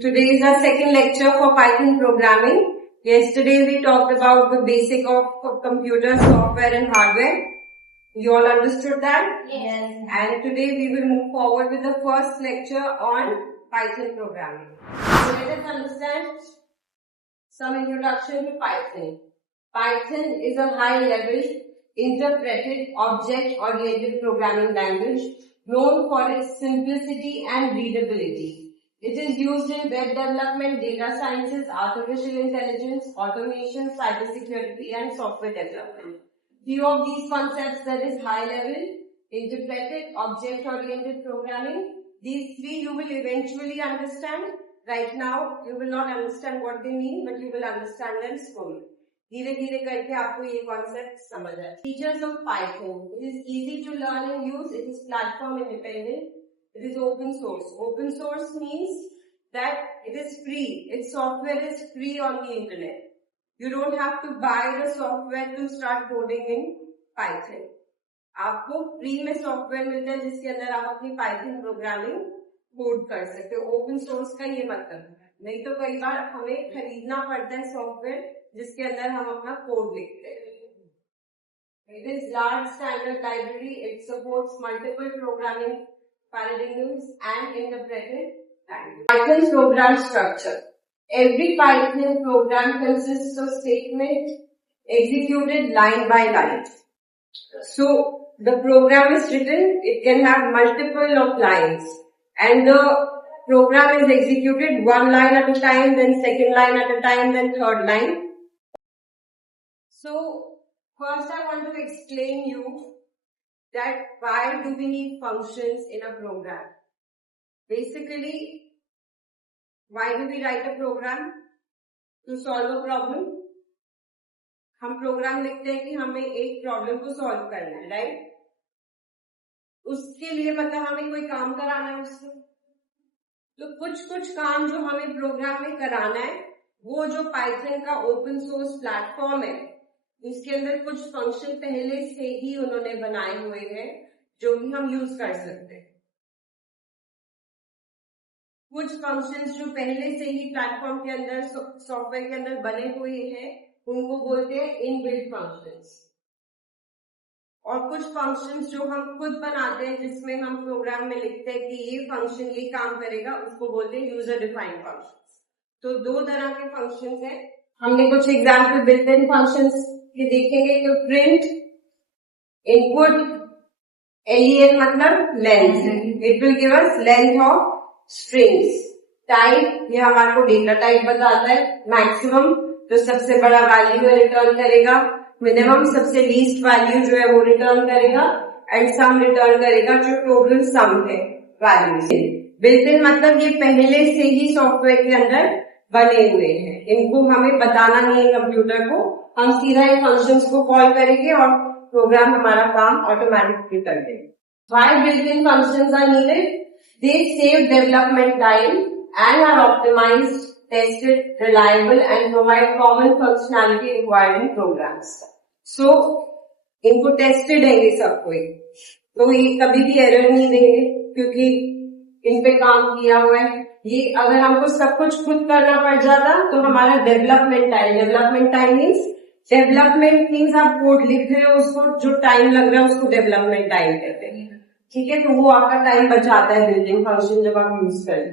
Today is our second lecture for Python programming. Yesterday we talked about the basic of computer software and hardware. You all understood that? Yes. And today we will move forward with the first lecture on Python programming. So let us understand some introduction to Python. Python is a high-level, interpreted, object-oriented programming language known for its simplicity and readability. It is used in web development, data sciences, artificial intelligence, automation, cybersecurity, and software development. Few of these concepts, that is high-level, interpreted, object-oriented programming, these three you will eventually understand. Right now, you will not understand what they mean, but you will understand them slowly. धीरे धीरे करके आपको ये concept समझ आए. Features of Python. It is easy to learn and use. It is platform independent. It is open source. Open source means that it is free. Its software is free on the internet. You don't have to buy the software to start coding in Python. आपको free में software मिलता है जिसके अंदर आप अपनी Python programming code कर सकते हो. ओपन सोर्स का ये मतलब है. नहीं तो कई बार हमें खरीदना पड़ता है सॉफ्टवेयर जिसके अंदर हम अपना कोड लिखते हैं. It is large standard library. It supports multiple programming paradigms and interpreted language. Python program structure. Every Python program consists of statement executed line by line. So the program is written, it can have multiple of lines, and the program is executed one line at a time, then second line at a time, then third line. So first I want to explain you that why do we need functions in a program. Basically, why do we write a program? To solve a problem. हम programme लिखते हैं कि हमें एक problem को solve करना है, right? उसके लिए मतलब हमें कोई काम कराना है उससे. तो कुछ काम जो हमें प्रोग्राम में कराना है, वो जो पाइथन का ओपन सोर्स प्लेटफॉर्म है, इसके अंदर कुछ फंक्शन पहले से ही उन्होंने बनाए हुए हैं जो कि हम यूज कर सकते हैं. कुछ फंक्शंस जो पहले से ही प्लेटफॉर्म के अंदर सॉफ्टवेयर के अंदर बने हुए हैं उनको बोलते हैं इनबिल्ट फंक्शंस. और कुछ फंक्शंस जो हम खुद बनाते हैं जिसमें हम प्रोग्राम में लिखते हैं कि ये फंक्शन ये काम करेगा, उसको बोलते हैं यूजर डिफाइंड फंक्शंस. तो दो तरह के फंक्शंस हैं. हमने कुछ एग्जाम्पल बिल्ट इन फंक्शंस के देखेंगे. तो प्रिंट इनपुट len मतलब length, it will give us length of strings. Type, ये हमारे को डेटा टाइप बताता है. मैक्सिमम, तो सबसे बड़ा वैल्यू रिटर्न करेगा. मिनिमम, सबसे लीस्ट वैल्यू जो है वो रिटर्न करेगा. एंड सम रिटर्न करेगा जो टोटल सम है वैल्यू से. बिल्ट इन मतलब ये पहले से ही सॉफ्टवेयर के अंदर बने हुए हैं. इनको हमें बताना नहीं है कंप्यूटर को, हम सीधा इन फंक्शंस को कॉल करेंगे और प्रोग्राम हमारा काम ऑटोमेटिकली कर देगा. Why built in functions are needed? They save development time and are optimized, tested, reliable and provide common functionality required in programs. So, इनको tested है ये सब कोई, तो ये कभी भी एरर नहीं देंगे क्योंकि इन पे काम किया हुआ है. ये अगर हमको सब कुछ खुद करना पड़ जाता तो हमारा डेवलपमेंट टाइम मीन्स आप कोड लिख रहे हो, उसको जो टाइम लग रहा है उसको डेवलपमेंट टाइम कहते हैं. ठीक है, तो वो आपका टाइम बचाता है बिल्डिंग फंक्शन जब आप यूज करें.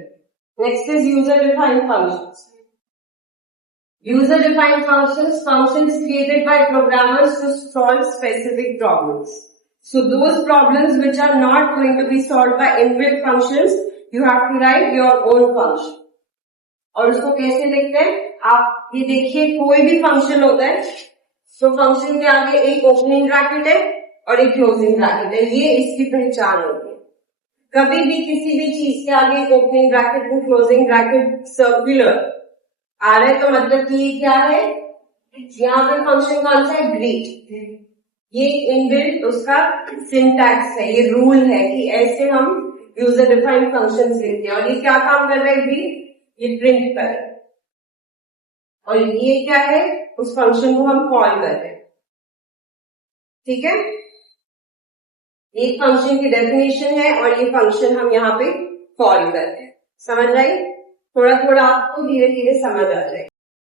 Next is user defined functions. User defined functions created by programmers to solve specific problems. So those problems which are not going to be solved by inbuilt functions, you have to write your own function. और उसको कैसे लिखते हैं आप ये देखिए. कोई भी फंक्शन होता है तो फंक्शन के आगे एक ओपनिंग ब्रैकेट है और एक क्लोजिंग ब्रैकेट है. ये इसकी पहचान होती है. कभी भी किसी भी चीज के आगे एक ओपनिंग ब्रैकेट और क्लोजिंग ब्रैकेट सर्कुलर आ रहा है तो मतलब कि ये क्या है, यहाँ पे फंक्शन कौन सा है, ग्रीट. ये इनबिल्ट उसका सिंटैक्स है, ये रूल है कि ऐसे हम यूजर डिफाइंड फंक्शन लिखते हैं. और ये क्या काम कर रहे हैं भी, ये प्रिंट कर रहे हैं. और ये क्या है, उस फंक्शन को हम कॉल कर रहे हैं. ठीक है, एक फंक्शन की डेफिनेशन है और ये फंक्शन हम यहाँ पे कॉल करते हैं. समझ आई? थोड़ा थोड़ा आपको धीरे धीरे समझ आ जाए।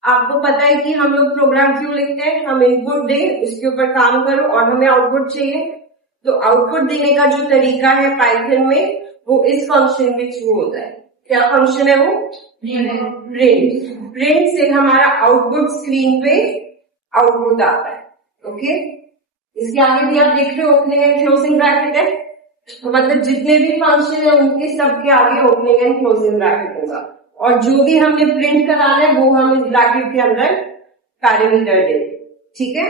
आपको पता है कि हम लोग प्रोग्राम क्यों लिखते हैं, हम इनपुट दें, उसके ऊपर काम करो और हमें आउटपुट चाहिए। तो आउटपुट देने का जो तरीका है पाइथन में, वो इस फंक्शन के थ्रू होता है। क्या फंक्शन है वो? प्रिंट। प्रिंट से हमारा आउटपुट स्क्रीन पे आउटपुट आता है। ओके, इसके आगे भी आप देख रहे हो ओपनिंग एंड क्लोजिंग ब्रैकेट है, तो मतलब जितने भी फंक्शन है उनके सबके आगे ओपनिंग एंड क्लोजिंग ब्रैकेट होगा, और जो भी हमने प्रिंट कराना है वो हम इस ब्रैकेट के अंदर पैरामीटर देंगे। ठीक है।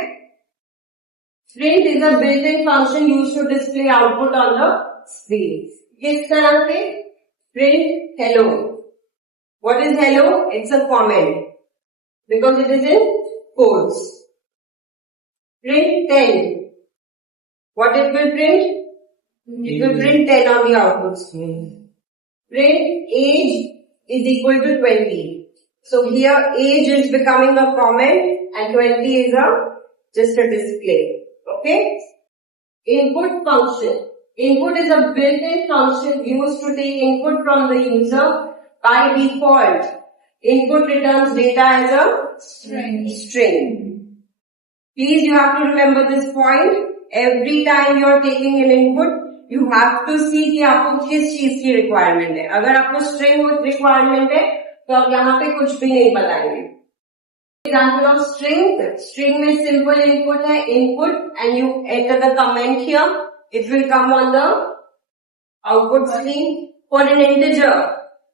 Print is a built in function used to display output on the screen. किस तरह से? Print hello. What is hello? It's a comment because it is in codes. Print 10. What it will print? It will print 10 on the output screen. Print age is equal to 20. So here age is becoming a comment and 20 is just a display. Okay? Input function. Input is a built-in function used to take input from the user. By default, input returns data as a string. Please, you have to remember this point. Every time you are taking an input, you have to see कि आपको किस चीज की requirement है। अगर आपको string requirement है तो आप यहाँ पे कुछ भी नहीं बताएंगे। Example of string. स्ट्रिंग में सिंपल इनपुट है input and you enter the comment here, it will come on the output screen. For an integer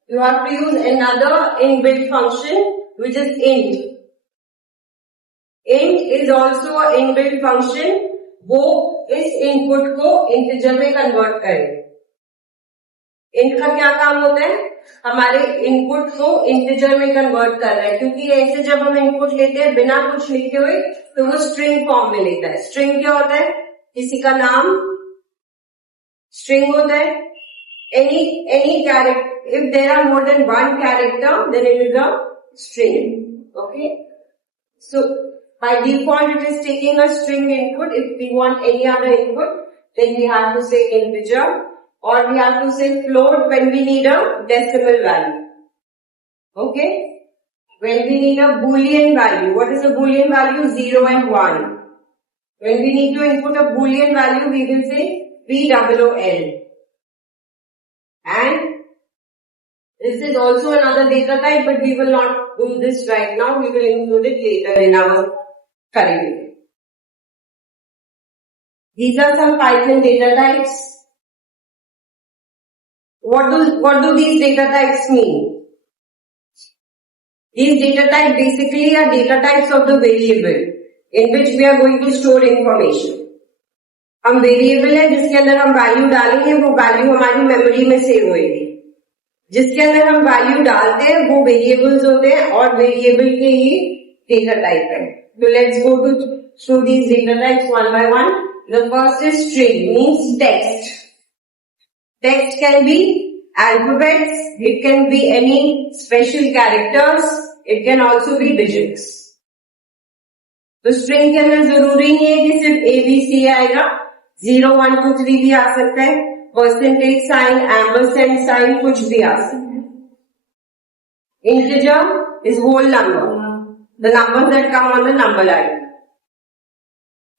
you have to use another inbuilt function which is int. int is also an inbuilt function, वो इस input को integer में convert करेगा। int का क्या काम होता है? हमारे इनपुट को इंटीजर में कन्वर्ट कर रहा है, क्योंकि ऐसे जब हम इनपुट लेते हैं बिना कुछ लिखे हुए तो वो स्ट्रिंग फॉर्म में लेता है। स्ट्रिंग क्या होता है? किसी का नाम स्ट्रिंग होता है। any character, if there are more than one character, then it is a string. Okay, so by default it is taking a string input. If we want any other input, then we have to say integer, or we have to say float when we need a decimal value. Okay, when we need a boolean value. What is a boolean value? 0 and 1. When we need to input a boolean value, we will say BOOL. And this is also another data type, but we will not do this right now. We will include it later in our curriculum. These are some Python data types. What do these data types mean? These data types basically are data types of the variable in which we are going to store information. हम variable है जिसके अंदर हम value डालेंगे, वो value हमारी memory में save होएगी। जिसके अंदर हम वैल्यू डालते हैं वो वेरिएबल्स होते हैं, और वेरिएबल के ही डेटा टाइप है। तो let's go to through these data types one by one. The first is string, means text. Text can be alphabets, it can be any special characters, it can also be digits. तो string के अंदर जरूरी नहीं है कि सिर्फ ABC आएगा, 0, 1, 2, 3 भी आ सकता है, परसेंटेज साइन, एम्परसैंड साइन, कुछ भी आ सकता है। Integer is whole number, the number that come on the number line.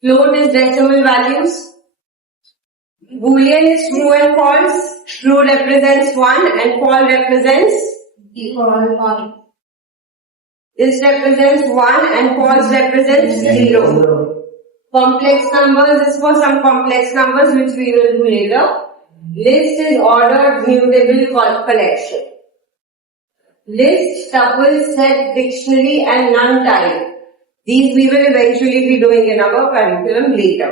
Float is decimal values. Boolean is true and false. True represents 1 and false represents equal. This represents 1 and false represents 0. Complex numbers is for some complex numbers which we will do later. List is ordered mutable collection. List, tuple, set, dictionary and none type. These we will eventually be doing in our curriculum later.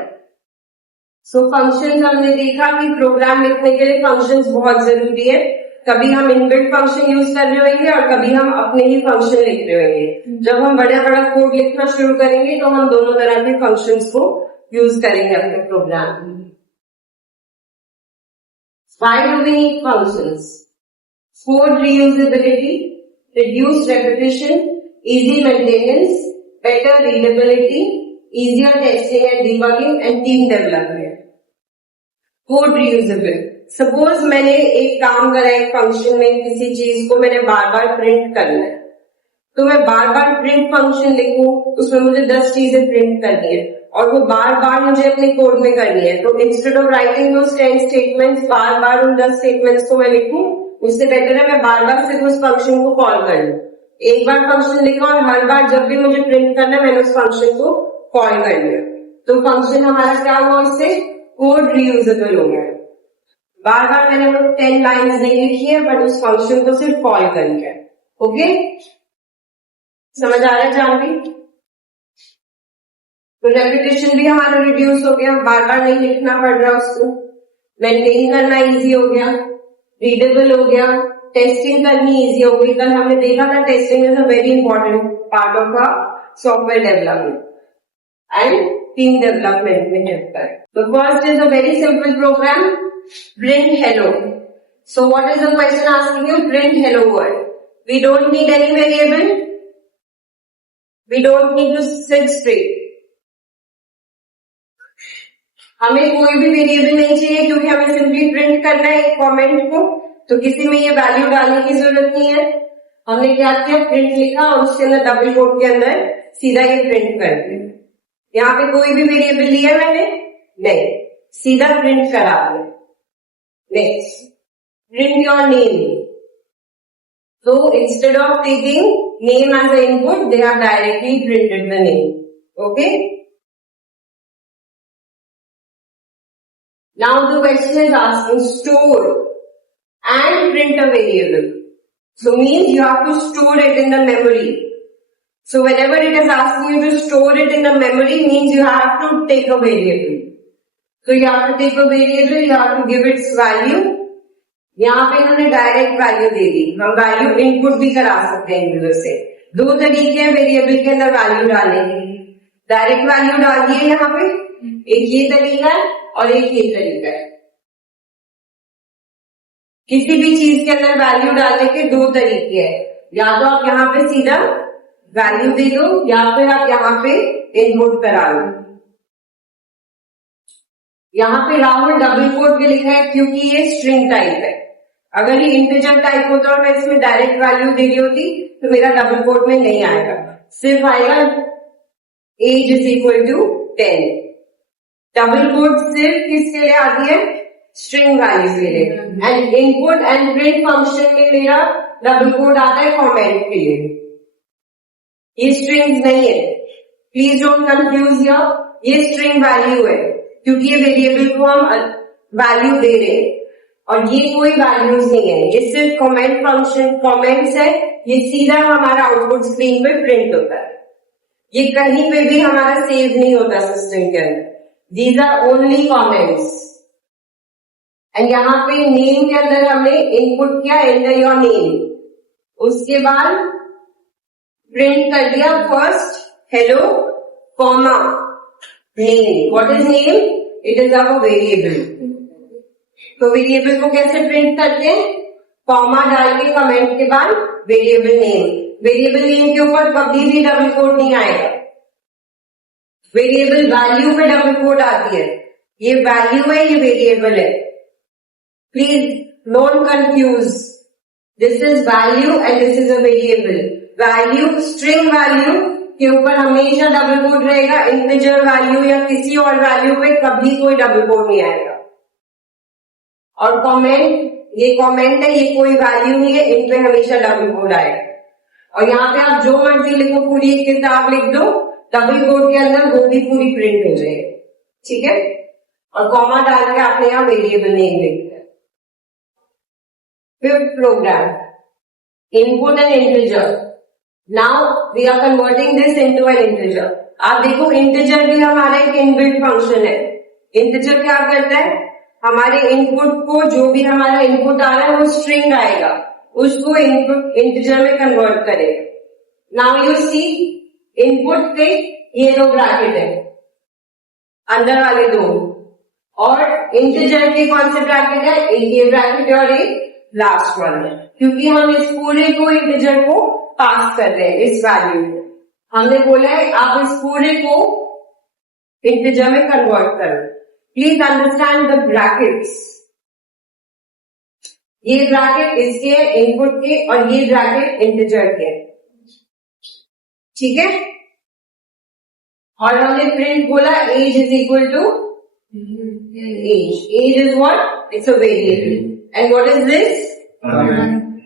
So functions हमने देखा कि programme लिखने के लिए functions बहुत जरूरी है। कभी हम इनबिल्ट फंक्शन यूज कर रहे होंगे और कभी हम अपने ही फंक्शन लिख रहे होंगे। जब हम बड़ा बड़ा कोड लिखना शुरू करेंगे तो हम दोनों तरह के फंक्शंस को यूज करेंगे अपने प्रोग्राम में। Why do we need functions? Code reusability, reduced repetition, easy maintenance, better readability, easier testing and debugging, and team development. Code reusable. Suppose मैंने एक काम करा, एक फंक्शन में किसी चीज को मैंने बार बार प्रिंट करना है, तो मैं बार बार प्रिंट फंक्शन लिखूं, उसमें मुझे 10 चीजें प्रिंट करनी है और वो बार बार मुझे अपने कोड में करनी है। तो instead of writing those 10 statements, बार बार उन 10 स्टेटमेंट्स को मैं लिखूं, उससे बेटर है मैं बार बार सिर्फ उस फंक्शन को कॉल कर लूं। एक बार फंक्शन लिखा और हर बार जब भी मुझे प्रिंट करना है मैंने उस फंक्शन को कॉल कर लिया, तो फंक्शन हमारा क्या हुआ, उससे कोड रीयूजेबल हो गया। बार बार मैंने वो 10 लाइन्स नहीं लिखी है, बट उस फंक्शन को सिर्फ कॉल कर लिया। ओके, समझ आ रहा है जानवी? तो रेपिटेशन भी हमारा रिड्यूस हो गया, बार बार नहीं लिखना पड़ रहा उसको, मेंटेन करना इजी हो गया, रीडेबल हो गया, टेस्टिंग करनी इजी हो गई। कल हमने देखा था testing is a very important part of a software development and team development में हेल्प करे। The first is a very simple program, print hello. So what is the question asking you? Print hello world. We don't need any variable. We don't need to sit straight. हमें कोई भी variable नहीं चाहिए क्योंकि हमें simply print करना है एक कमेंट को, तो किसी में ये वैल्यू डालने की जरूरत नहीं है। हमने क्या किया, प्रिंट लिखा और उसके अंदर डबल कोट के अंदर सीधा ये प्रिंट कर दिया। यहाँ पे कोई भी वेरिएबल लिया मैंने नहीं, सीधा प्रिंट करा दिया। Next, print your name. So instead of taking name as an input, they have directly printed the name. Okay? Now the question is asking store and print a variable. So means you have to store it in the memory. So whenever it is asking you to store it in the memory, means you have to take a variable. So you have to take a variable, you have to give its value. यहाँ पे इन्होंने direct value दे दी, हम value input भी करा सकते हैं user से। दो तरीके हैं वेरिएबल के अंदर वैल्यू डालने के, डायरेक्ट वैल्यू डाल दिए यहाँ पे, एक ये तरीका है और एक ये तरीका है। किसी भी चीज के अंदर वैल्यू डालने के दो तरीके हैं, या तो आप यहाँ पे सीधा वैल्यू दे दो या फिर आप यहाँ पे इनपुट करा लो। यहाँ पे राहुल डबल कोट में लिखा है क्योंकि ये स्ट्रिंग टाइप है। अगर ये इंटीजर टाइप होता और मैं इसमें डायरेक्ट वैल्यू दे रही होती तो मेरा डबल कोट में नहीं आएगा, सिर्फ आएगा age is equal to 10। Double quote सिर्फ किसके लिए आती है, स्ट्रिंग वैल्यू के लिए। And input and print function में मेरा डबल कोट आता है कमेंट के लिए, ये स्ट्रिंग नहीं है, प्लीज डोंट कंफ्यूज हियर। ये स्ट्रिंग वैल्यू है क्योंकि ये वेरिएबल को हम वैल्यू दे रहे हैं और ये कोई वैल्यूज नहीं है, ये सिर्फ कमेंट फंक्शन कमेंट्स है। ये सीधा हमारा आउटपुट स्क्रीन पे प्रिंट होता है, ये कहीं पे भी हमारा सेव नहीं होता सिस्टम के अंदर। These are only comments. And यहाँ पे नेम के अंदर हमने इनपुट किया एंटर योर नेम, उसके बाद प्रिंट कर दिया first hello comma name. What is name? It is our variable. तो वेरिएबल को कैसे प्रिंट करते हैं, कॉमा डाल के कमेंट के बाद वेरिएबल नेम। वेरिएबल नेम के ऊपर कभी भी डबल कोट नहीं आएगा, वेरिएबल वैल्यू पे डबल कोट आती है। ये वैल्यू है, ये वेरिएबल है, please don't confuse. This is value and this is a variable. Value string value के ऊपर हमेशा डबल कोट रहेगा, इंटीजर वैल्यू या किसी और वैल्यू पे कभी कोई डबल कोट नहीं आएगा। और कमेंट, ये कमेंट है, ये कोई वैल्यू नहीं है, इन पे हमेशा डबल कोट आएगा। और यहाँ पे आप जो मर्जी लिखो, पूरी एक किताब लिख दो डबल कोट के अंदर, वो भी पूरी प्रिंट हो जाएगी, ठीक है। और कॉमा डाल के आपने यहाँ वेरिएबल नेम लिख दिया। Fifth program, input and integer. Now we are converting this into an integer. आप देखो इंटीजर भी हमारा एक इनबिल्ट फंक्शन है। इंटीजर क्या करता है, हमारे इनपुट को, जो भी हमारा इनपुट आ रहा है वो स्ट्रिंग आएगा, उसको इनपुट इंटीजर में कन्वर्ट करेगा। नाउ यू सी इनपुट पे ये दो ब्रैकेट है, अंदर वाले दो, और इंटीजर के कौन से ब्रैकेट है, एक ये ब्रैकेट और एक लास्ट वन है, क्योंकि हम इस पूरे को इंटीजर को पास कर रहे हैं, इस वैल्यू को हमने बोला है आप इस पूरे को इंटीजर में कन्वर्ट करो। Please understand the brackets. ये ब्रैकेट इसके है इनपुट के और ये ब्रैकेट इंटीजर के, ठीक है। और हमने प्रिंट बोला age is equal to age is what, it's a variable and what is this,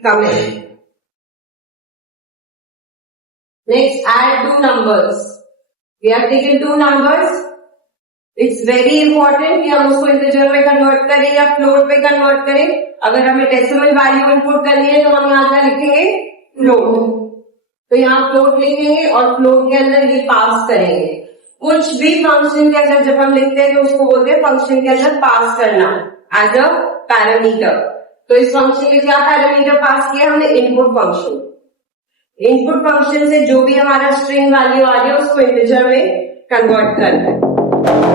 comment. Next, add two numbers. We have taken two numbers. It's very important कि हम उसको इंटीजर में कन्वर्ट करें या फ्लोट पे convert करें। अगर हमें डेसिमल वैल्यू इनपुट करनी है तो हम यहाँ क्या लिखेंगे, फ्लोट। तो यहाँ फ्लोट लिखेंगे और फ्लोट के अंदर ये पास करेंगे। कुछ भी फंक्शन के अंदर जब हम लिखते हैं तो उसको बोलते हैं फंक्शन के अंदर पास करना एज अ पैरामीटर। तो इस फंक्शन में क्या पैरामीटर पास किया हमने, इनपुट फंक्शन। इनपुट फंक्शन से जो भी हमारा स्ट्रिंग वैल्यू आ रही है उसको इंटीजर में कन्वर्ट करना है।